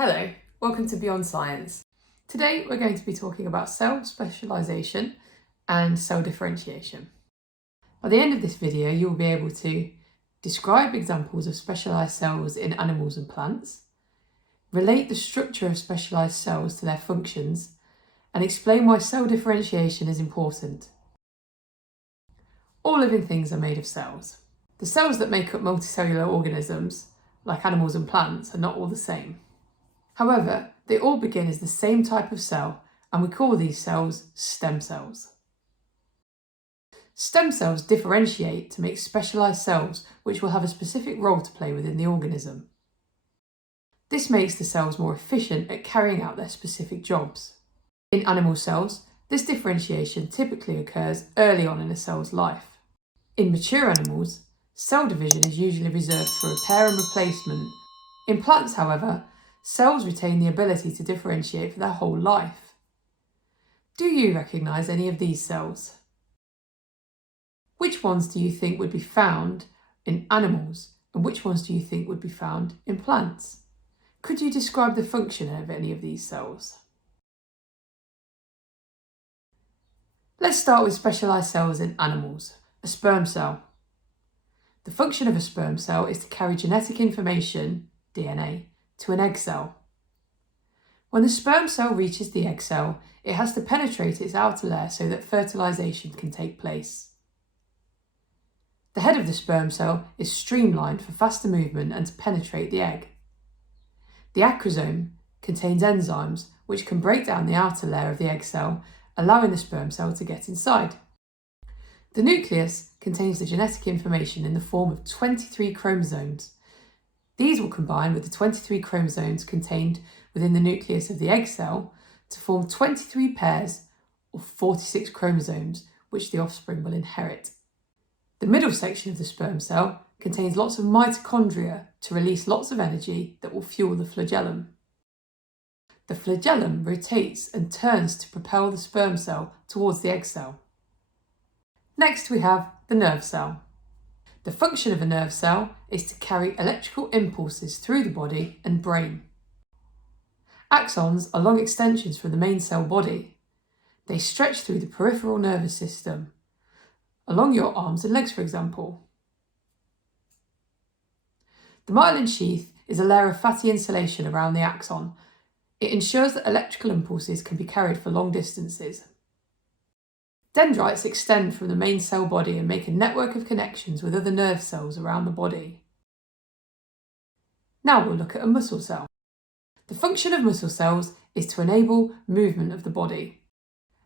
Hello, welcome to Beyond Science. Today we're going to be talking about cell specialisation and cell differentiation. By the end of this video, you will be able to describe examples of specialised cells in animals and plants, relate the structure of specialised cells to their functions, and explain why cell differentiation is important. All living things are made of cells. The cells that make up multicellular organisms, like animals and plants, are not all the same. However, they all begin as the same type of cell, and we call these cells stem cells. Stem cells differentiate to make specialised cells which will have a specific role to play within the organism. This makes the cells more efficient at carrying out their specific jobs. In animal cells, this differentiation typically occurs early on in a cell's life. In mature animals, cell division is usually reserved for repair and replacement. In plants, however, cells retain the ability to differentiate for their whole life. Do you recognise any of these cells? Which ones do you think would be found in animals, and which ones do you think would be found in plants? Could you describe the function of any of these cells? Let's start with specialised cells in animals. A sperm cell. The function of a sperm cell is to carry genetic information, DNA, to an egg cell. When the sperm cell reaches the egg cell, it has to penetrate its outer layer so that fertilisation can take place. The head of the sperm cell is streamlined for faster movement and to penetrate the egg. The acrosome contains enzymes which can break down the outer layer of the egg cell, allowing the sperm cell to get inside. The nucleus contains the genetic information in the form of 23 chromosomes. These will combine with the 23 chromosomes contained within the nucleus of the egg cell to form 23 pairs of 46 chromosomes, which the offspring will inherit. The middle section of the sperm cell contains lots of mitochondria to release lots of energy that will fuel the flagellum. The flagellum rotates and turns to propel the sperm cell towards the egg cell. Next we have the nerve cell. The function of a nerve cell is to carry electrical impulses through the body and brain. Axons are long extensions from the main cell body. They stretch through the peripheral nervous system, along your arms and legs, for example. The myelin sheath is a layer of fatty insulation around the axon. It ensures that electrical impulses can be carried for long distances. Dendrites extend from the main cell body and make a network of connections with other nerve cells around the body. Now we'll look at a muscle cell. The function of muscle cells is to enable movement of the body.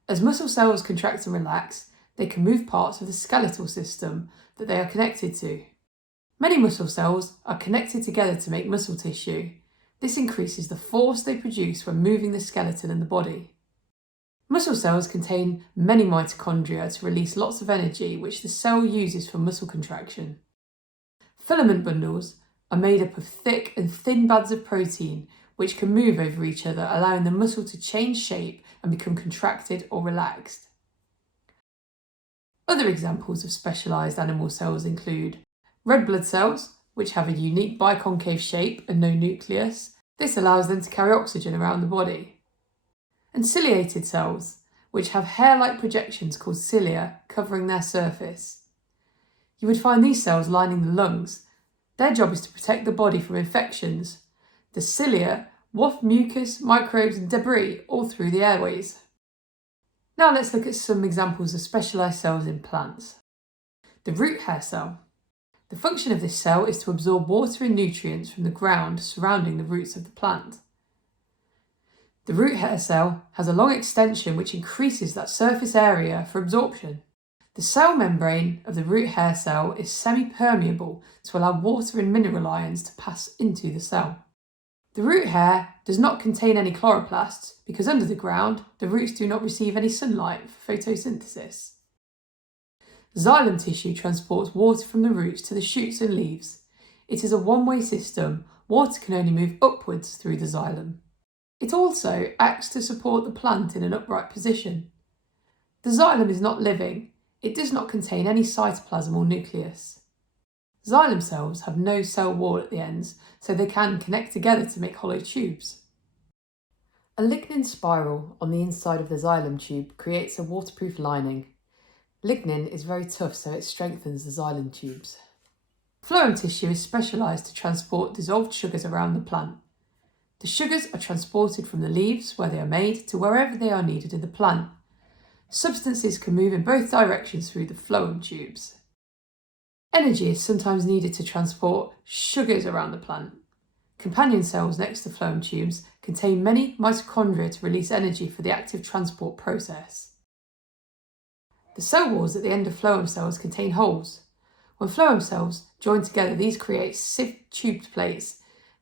As muscle cells contract and relax, they can move parts of the skeletal system that they are connected to. Many muscle cells are connected together to make muscle tissue. This increases the force they produce when moving the skeleton and the body. Muscle cells contain many mitochondria to release lots of energy which the cell uses for muscle contraction. Filament bundles are made up of thick and thin bands of protein which can move over each other, allowing the muscle to change shape and become contracted or relaxed. Other examples of specialised animal cells include red blood cells, which have a unique biconcave shape and no nucleus. This allows them to carry oxygen around the body. And ciliated cells, which have hair-like projections called cilia covering their surface. You would find these cells lining the lungs. Their job is to protect the body from infections. The cilia waft mucus, microbes and debris all through the airways. Now let's look at some examples of specialised cells in plants. The root hair cell. The function of this cell is to absorb water and nutrients from the ground surrounding the roots of the plant. The root hair cell has a long extension which increases that surface area for absorption. The cell membrane of the root hair cell is semi-permeable to allow water and mineral ions to pass into the cell. The root hair does not contain any chloroplasts because under the ground the roots do not receive any sunlight for photosynthesis. Xylem tissue transports water from the roots to the shoots and leaves. It is a one-way system. Water can only move upwards through the xylem. It also acts to support the plant in an upright position. The xylem is not living. It does not contain any cytoplasm or nucleus. Xylem cells have no cell wall at the ends, so they can connect together to make hollow tubes. A lignin spiral on the inside of the xylem tube creates a waterproof lining. Lignin is very tough, so it strengthens the xylem tubes. Phloem tissue is specialised to transport dissolved sugars around the plant. The sugars are transported from the leaves, where they are made, to wherever they are needed in the plant. Substances can move in both directions through the phloem tubes. Energy is sometimes needed to transport sugars around the plant. Companion cells next to phloem tubes contain many mitochondria to release energy for the active transport process. The cell walls at the end of phloem cells contain holes. When phloem cells join together, these create sieve-tubed plates.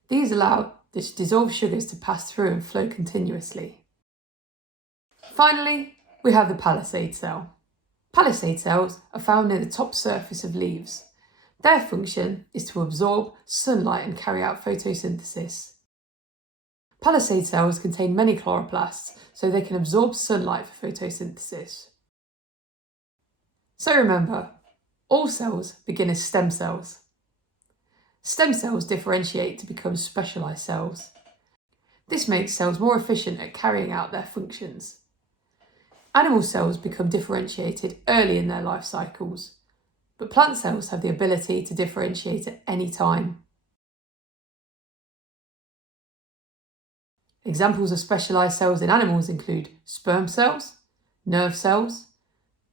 These allow the dissolved sugars to pass through and flow continuously. Finally, we have the palisade cell. Palisade cells are found near the top surface of leaves. Their function is to absorb sunlight and carry out photosynthesis. Palisade cells contain many chloroplasts, so they can absorb sunlight for photosynthesis. So remember, all cells begin as stem cells. Stem cells differentiate to become specialised cells. This makes cells more efficient at carrying out their functions. Animal cells become differentiated early in their life cycles, but plant cells have the ability to differentiate at any time. Examples of specialised cells in animals include sperm cells, nerve cells,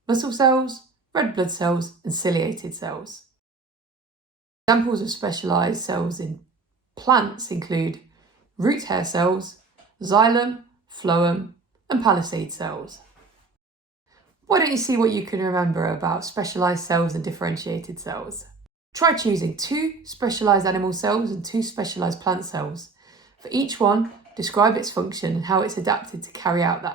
muscle cells, red blood cells, and ciliated cells. Examples of specialised cells in plants include root hair cells, xylem, phloem, and palisade cells. Why don't you see what you can remember about specialised cells and differentiated cells? Try choosing 2 specialised animal cells and 2 specialised plant cells. For each one, describe its function and how it's adapted to carry out that